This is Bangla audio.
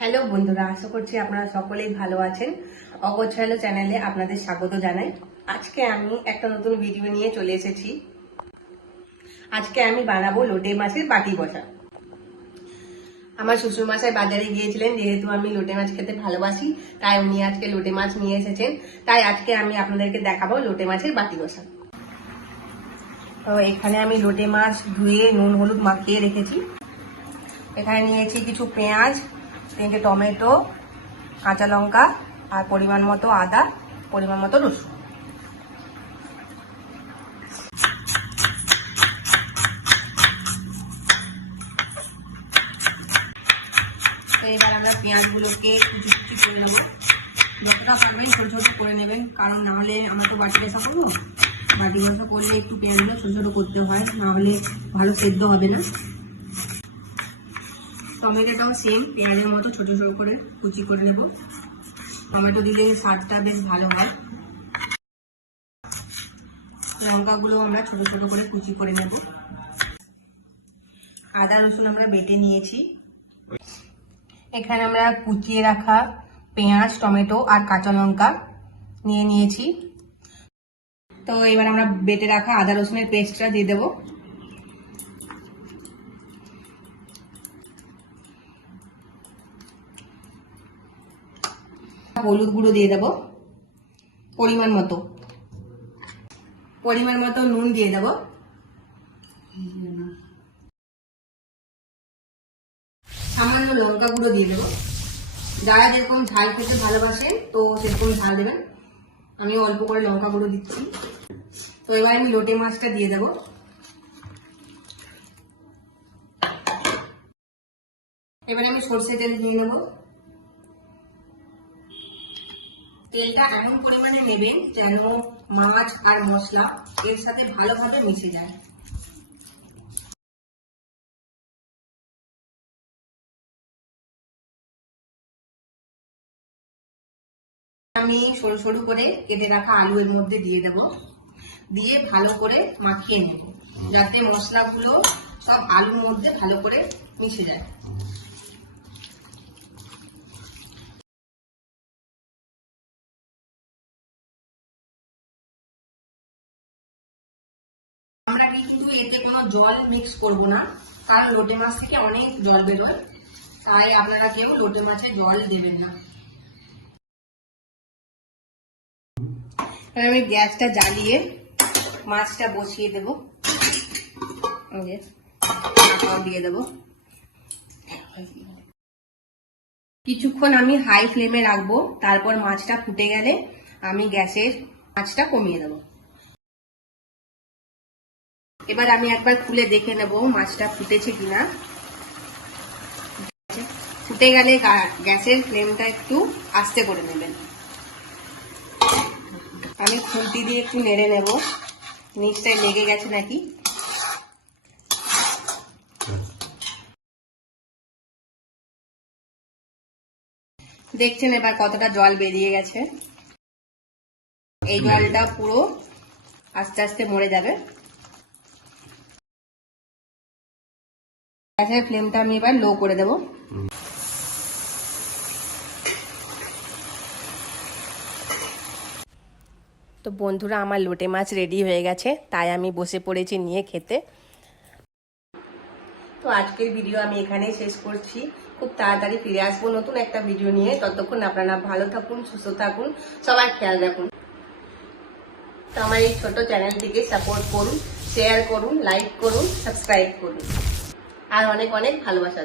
হ্যালো বন্ধুরা, আশা করছি আপনারা সকলেই ভালো আছেন। অগোছালো চ্যানেলে আপনাদের স্বাগত জানাই। আজকে আমি একটা নতুন ভিডিও নিয়ে চলে এসেছি। আজকে আমি বানাবো লোটে মাছের বাটি বসা। আমার শ্বশুরমশাই বাজারে গিয়েছিলেন, যেহেতু আমি লোটে মাছ খেতে ভালোবাসি তাই উনি আজকে লোটে মাছ নিয়ে এসেছেন। তাই আজকে আমি আপনাদেরকে দেখাবো লোটে মাছের বাটি বসা। তো এখানে আমি লোটে মাছ ধুয়ে নুন হলুদ মাখিয়ে রেখেছি। এখানে নিয়েছি কিছু পেঁয়াজ, 3টে টমেটো, কাঁচা লঙ্কা আর পরিমাণ মতো আদা, পরিমাণ মতো রসুন। এবার আমরা পেঁয়াজগুলোকে কুচি কুচি করে নেবো। যতটা পারবেন ছোটো ছোটো করে নেবেন, কারণ নাহলে আমরা তো বাটি বসা করবো। বাটি বসা করলে একটু পেঁয়াজগুলো ছোটো ছোটো করতে হয়, নাহলে ভালো সেদ্ধ হবে না। টমেটোটাও সেম পেঁয়াজের মতো ছোটো ছোটো করে কুচি করে নেব। টমেটো দিলে স্বাদটা বেশ ভালো হয়। লঙ্কাগুলো আমরা ছোট ছোট করে কুচি করে নেব। আদা রসুন আমরা বেটে নিয়েছি। এখানে আমরা কুচিয়ে রাখা পেঁয়াজ, টমেটো আর কাঁচা লঙ্কা নিয়ে নিয়েছি। তো এবার আমরা বেটে রাখা আদা রসুনের পেস্টটা দিয়ে দেব। হলুদ গুঁড়ো দিয়ে দেব, পরিমাণ মতো নুন দিয়ে দেব, সামান্য লঙ্কা গুঁড়ো দিয়ে দেবো। যারা যেরকম ঝাল খেতে ভালোবাসেন তো সেরকম ঝাল দেবেন। আমি অল্প করে লঙ্কা গুঁড়ো দিচ্ছি। তো এবার আমি লোটে মাছটা দিয়ে দেবো। এবারে আমি সর্ষে তেল দিয়ে নেব। তেলটা এমন পরিমাণে নেবেন যেন মাছ আর মশলা এর সাথে ভালোভাবে মিশে যায়। আমি সরু সরু করে কেটে রাখা আলু এর মধ্যে দিয়ে দেব, দিয়ে ভালো করে মাখিয়ে নেব, যাতে মশলাগুলো সব আলুর মধ্যে ভালো করে মিশে যায়। আমরা কিন্তু এতে কোনো জল মিক্স করব না, কারণ লোটে মাছ থেকে অনেক জল বেরোয়, তাই আপনারা কেউ লোটে মাছে জল দেবেন না। আমি গ্যাসটা জ্বালিয়ে মাছটা বসিয়ে দেব, দিয়ে দেব। কিছুক্ষণ আমি হাই ফ্লেমে রাখবো, তারপর মাছটা ফুটে গেলে আমি গ্যাসের আঁচটা কমিয়ে দেব। এবার আমি একবার খুলে দেখে নেব মাছটা ফুটেছে কিনা। ফুটে গেলে গ্যাসের ফ্লেমটা একটু আস্তে করে নেবেন। আমি খুন্তি দিয়ে একটু নেড়ে নেব, নিচটায় লেগে গেছে নাকি। দেখছেন এবার কতটা জল বেরিয়ে গেছে। এই জলটা পুরো আস্তে আস্তে মরে যাবে। গ্যাসের ফ্লেমটা আমি এবার লো করে দেব। তো বন্ধুরা, আমার লোটে মাছ রেডি হয়ে গেছে, তাই আমি বসে পড়েছি নিয়ে খেতে। তো আজকের ভিডিও আমি এখানেই শেষ করছি। খুব তাড়াতাড়ি ফিরে আসবো নতুন একটা ভিডিও নিয়ে। ততক্ষণ আপনারা ভালো থাকুন, সুস্থ থাকুন, সবাই খেয়াল রাখুন। তো আমার এই ছোট চ্যানেলটিকে সাপোর্ট করুন, শেয়ার করুন, লাইক করুন, সাবস্ক্রাইব করুন, আর অনেক অনেক ভালোবাসা।